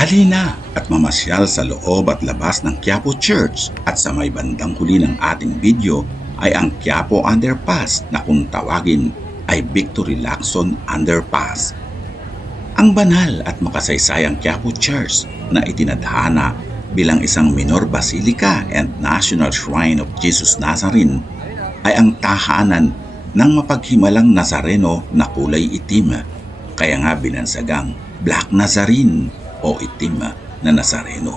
Halina at mamasyal sa loob at labas ng Quiapo Church at sa may bandang huli ng ating video ay ang Quiapo Underpass na kung tawagin ay Victory Lacson Underpass. Ang banal at makasaysayang Quiapo Church na itinadhana bilang isang minor basilica and national shrine of Jesus Nazarene ay ang tahanan ng mapaghimalang Nazareno na kulay itim, kaya nga binansagang Black Nazarene o itim na Nazareno.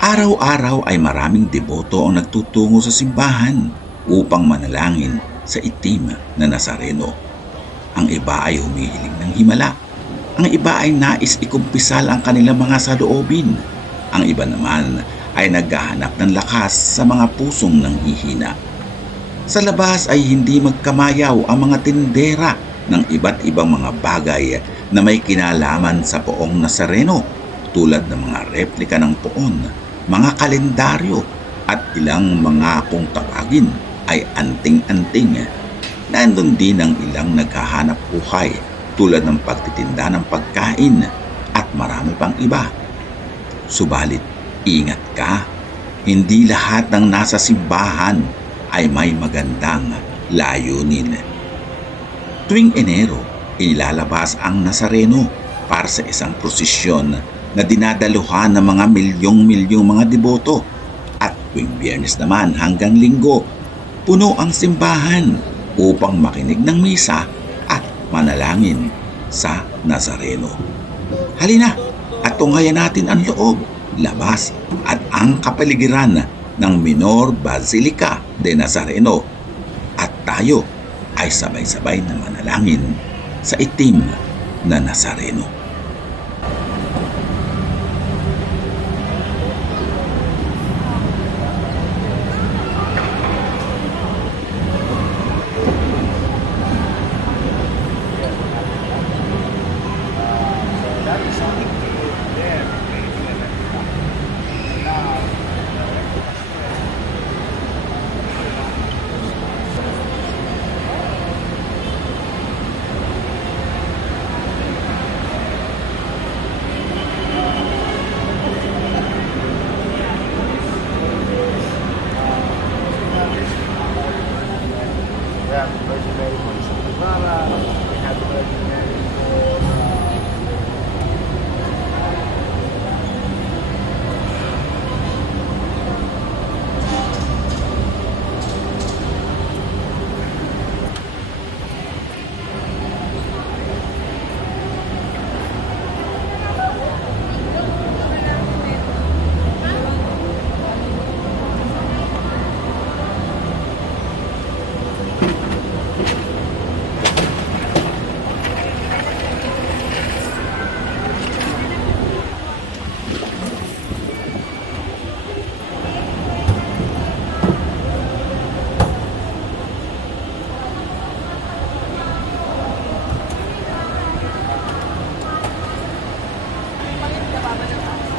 Araw-araw ay maraming deboto ang nagtutungo sa simbahan upang manalangin sa itim na Nazareno. Ang iba ay humihiling ng himala. Ang iba ay nais ikumpisal ang kanilang mga saloobin. Ang iba naman ay naghahanap ng lakas sa mga pusong nanghihina. Sa labas ay hindi magkamayaw ang mga tindera ng iba't ibang mga bagay na may kinalaman sa poong Nazareno, tulad ng mga replika ng poon, mga kalendaryo at ilang mga kung tawagin ay anting-anting. Nandun din ang ilang naghahanap buhay tulad ng pagtitinda ng pagkain at marami pang iba. Subalit, ingat ka, hindi lahat ng nasa simbahan ay may magandang layunin. Tuwing Enero, inilalabas ang Nazareno para sa isang prosesyon na dinadaluhan ng mga milyong-milyong mga deboto, at tuwing Biyernes naman hanggang Linggo, puno ang simbahan upang makinig ng misa at manalangin sa Nazareno. Halina at tunghayan natin ang loob, labas at ang kapaligiran ng Minor Basilica de Nazareno at tayo ay sabay-sabay na manalangin sa itim na Nazareno.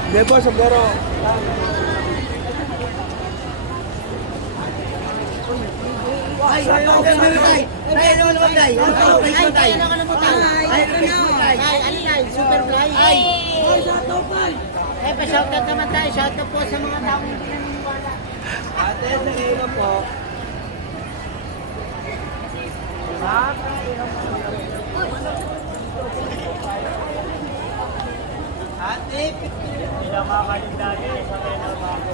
Debo, sombrero. Ay, ano naman tay? Ay, ano naman tay? Ay, ano naman tay? Ay, ano tay? Super fly? Ay, shout out tay. Eh, pa-shout out naman tayo. Shout out po sa mga taong hindi naniniwala. Ate, sa ngayon po. Ate, hindi na makakalindagi sa kanya bago.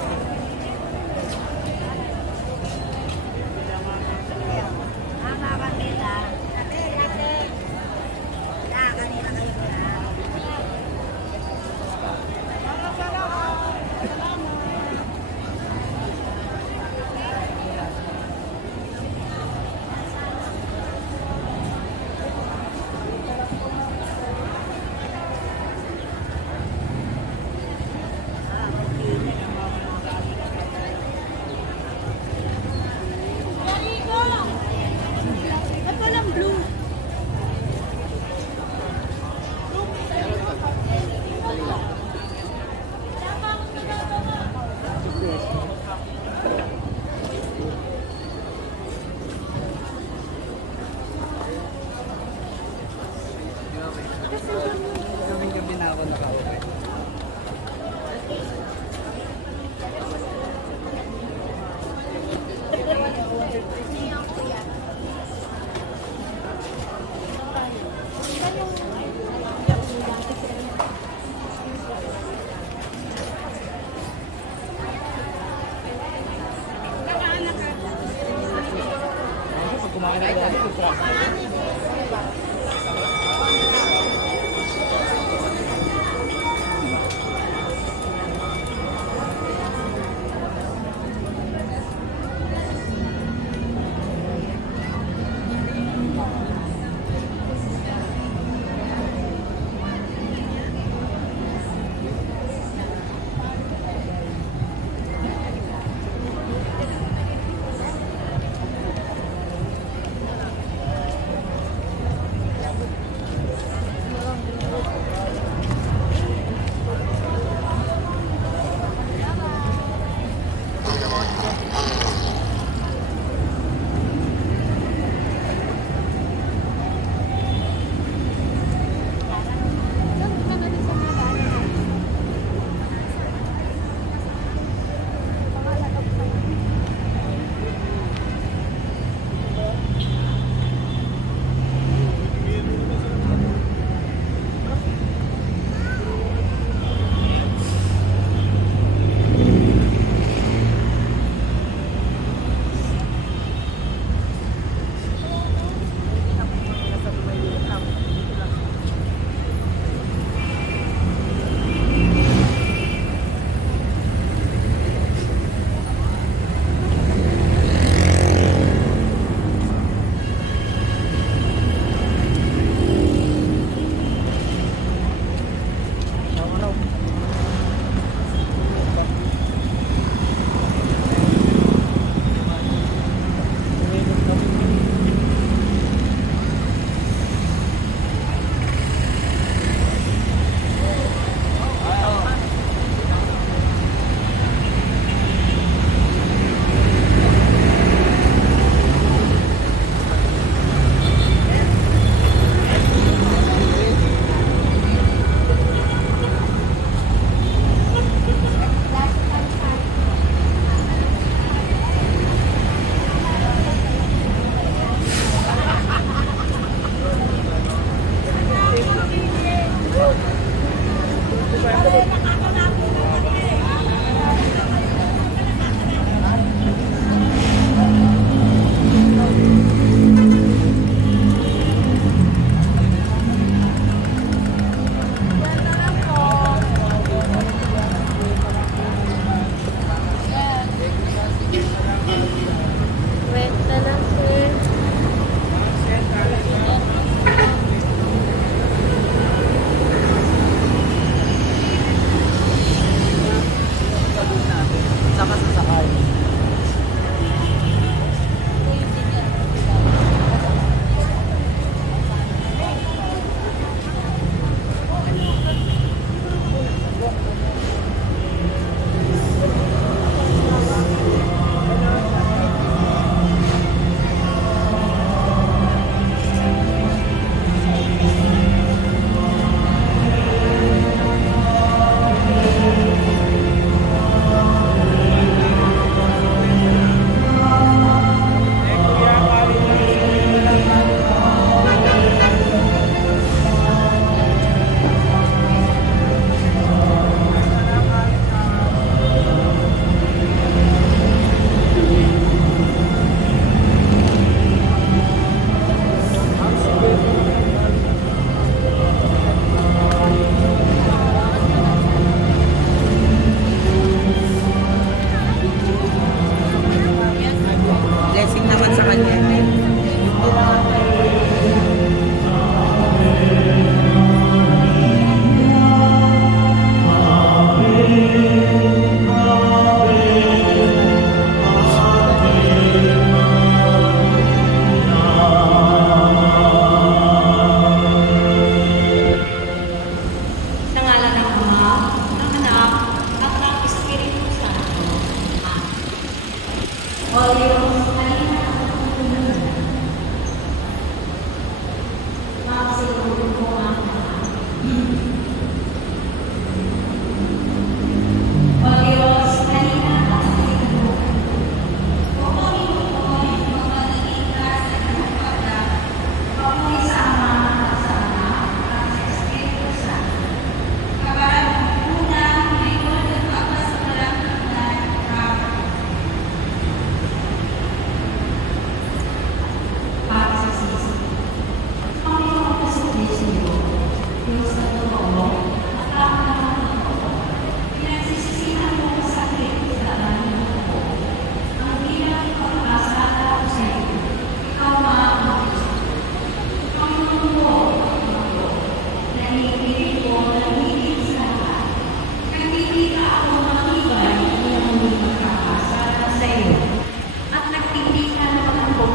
At nagtitigan ako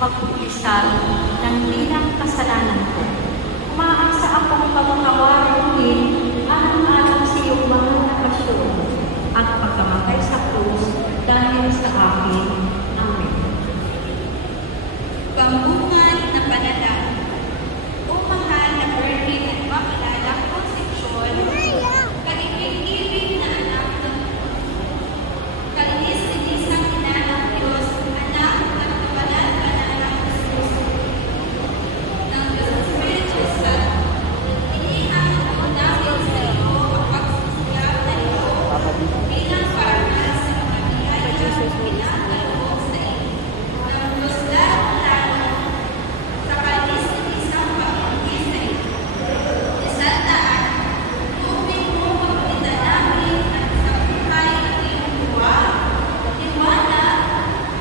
pagpupisan ng bilang kasalanan ko. Umaasa akong pagkawarin din alang-alang sa iyong mahal na pasyon at pagkamatay sa krus dahil sa akin. Amen. Pambungan na panalangin. O mahal na Virgin at Maalala Concepcion, kaibig-ibig na anak ng kalinis-linisang ina ng Diyos, anak ng kabalan-banalang Jesus, ng Espiritu Santo, inihahan ko namin sa iyo ang pagsusiyap na ito bilang parangal sa mga biyaya pinapaloob sa iyo ng Diyos lalo-lalo sa kalis-lisang pag-ibig sa iyo. Isang daan, tubig mo pagkita namin at sa buhay at iyong buwa, liwanag,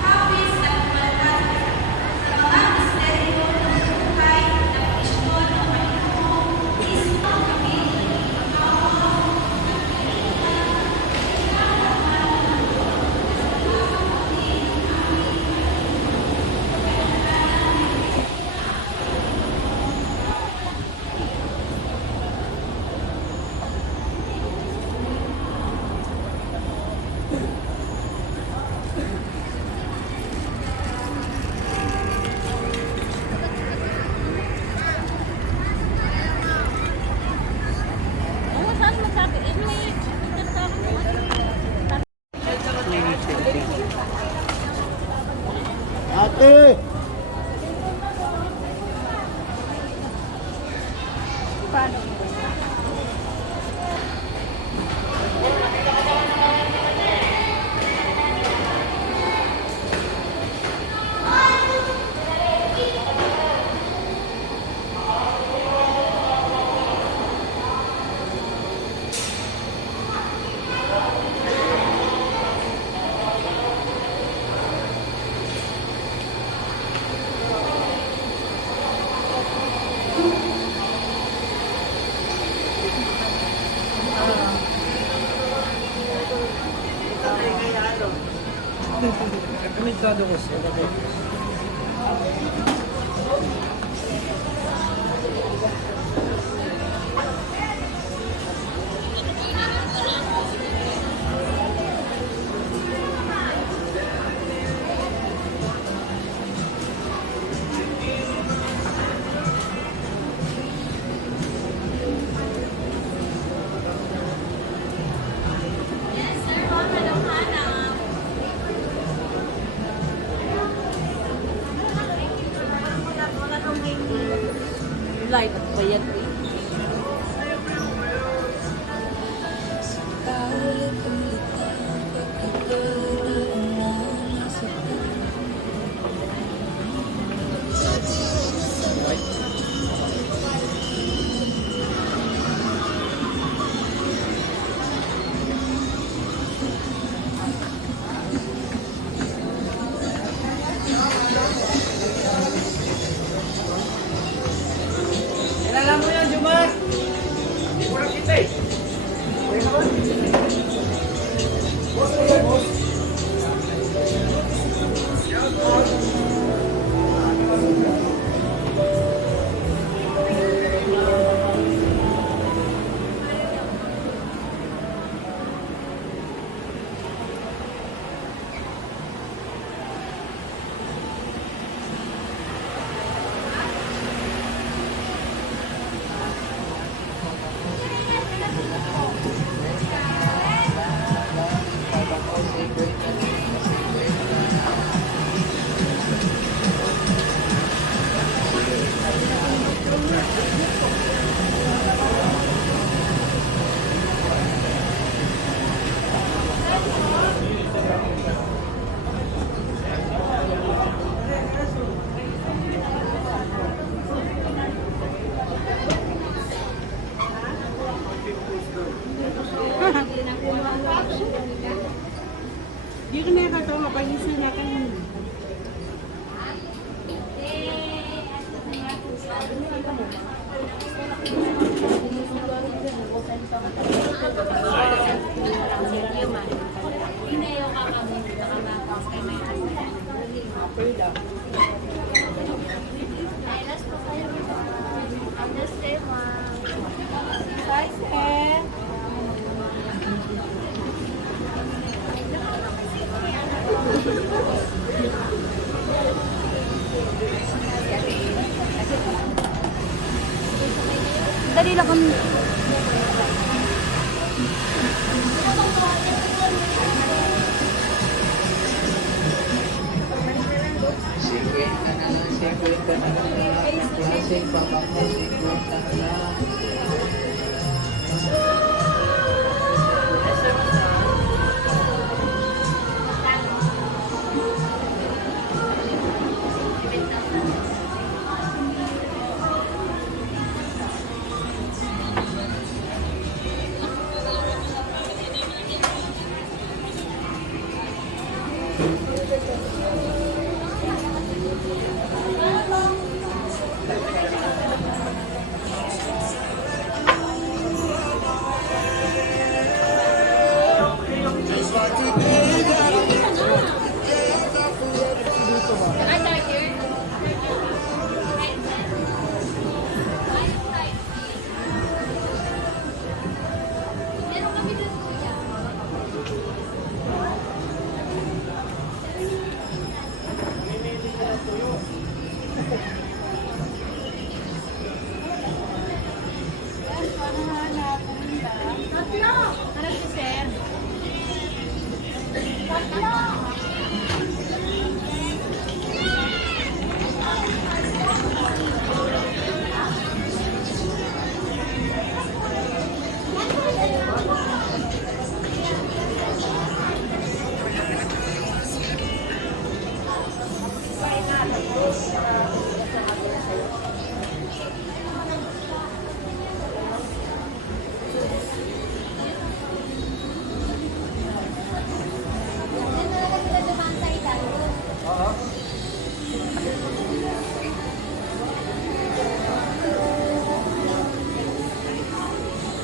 hapis at malapad sa mga misteryo ng buhay ng Kristo ng Panginoon, Kristo ang kami, Ate! Komentado ko siya. Yes, sir. Madam Hana. Light at bayad rin. Alam mo yan, Jumas? Hindi ko lang kita eh. Okay naman. Boss, boss. Di ka na ito, mapangisin na kayo. Hi, sir. Dali lang kami. Klaseng pabako, 50 na lang.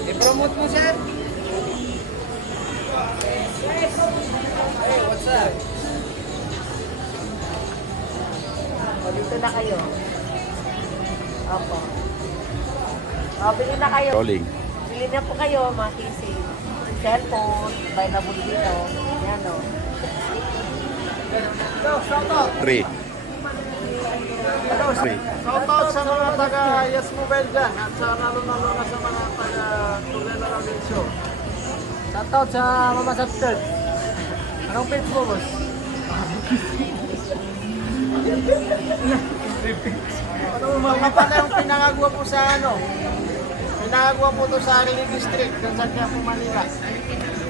I-promote mo, sir. Hey, what's up? O, dito na kayo. Opo. O, bili na kayo. Rolling. Bili na po kayo, mga kisi. Cellphone, available dito. Yan o. Shout out. 3. Shoutout sa mga taga Yes Mobile dyan at sa lalo-lalo na sa mga taga Tulena Ravencio. Shoutout sa Mama Subscribe. Anong page mo, boss? Ano mga pala yung pinangagwa po sa ano? Pinangagwa po to sa Arilig District, dyan sa Quiapo, Manila.